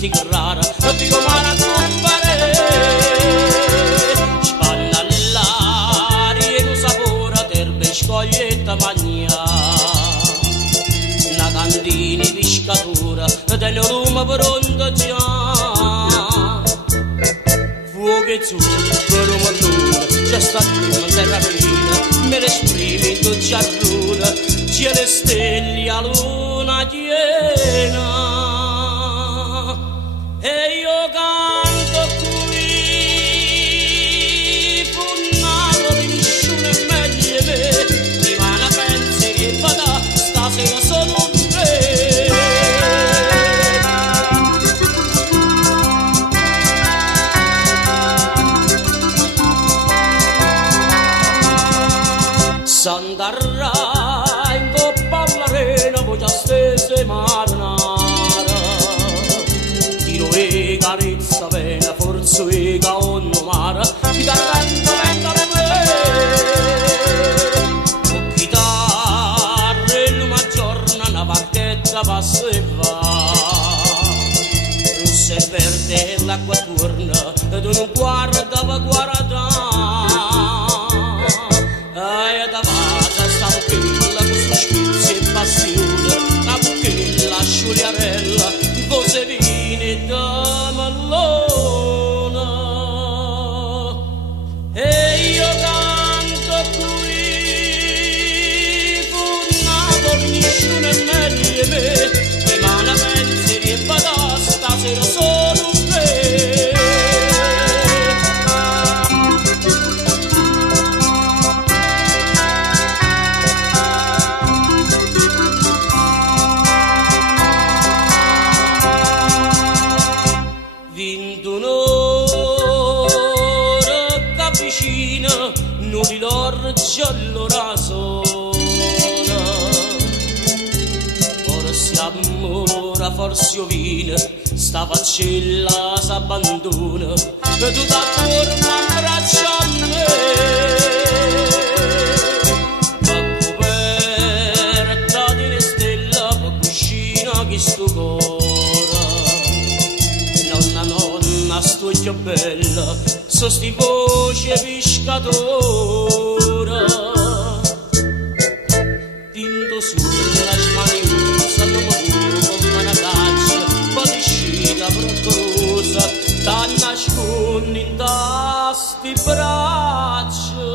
sti rara, dico ma la compare, spanna all'aria e lo sapore terbe scoglietta magna, una cantina di scatura, del rumo pronto già, fuoco zucchero mallone, c'è sta luna terra fina, me le esprimi in dolce luna, c'è le stelle a luna piena. E io canto qui, funnato di nessuno è meglio me, di mana pensi che vada, stasera sono te. S'andarà in coppa all'arena, poi già stesse marinara, e carezza pena, forse e caonno mara, ti carrendo lenta le me. Con chitarre e luma giorna, una barchetta passa e va. Rossa e verde e l'acqua torna, e tu non guardava guarda. E davanti stavo quella con sospizio e passione, la buchella sciugliarella, cose vine da mallona. E io canto qui, funnato nessuno è meglio me, di mana pensieri e vada, stasera sono te. Non li giallo rasona, forse amore, forse ovina, sta faccella s'abbandona, e tu t'attorno a braccia a me, ma coperta di le stelle, per cucina che sto cora, nonna, sto più bella, so sti voce pescatora, tinto sulla smaniusa, come una caccia, poi uscita procorosa, t'ha nascondi in tasti braccia.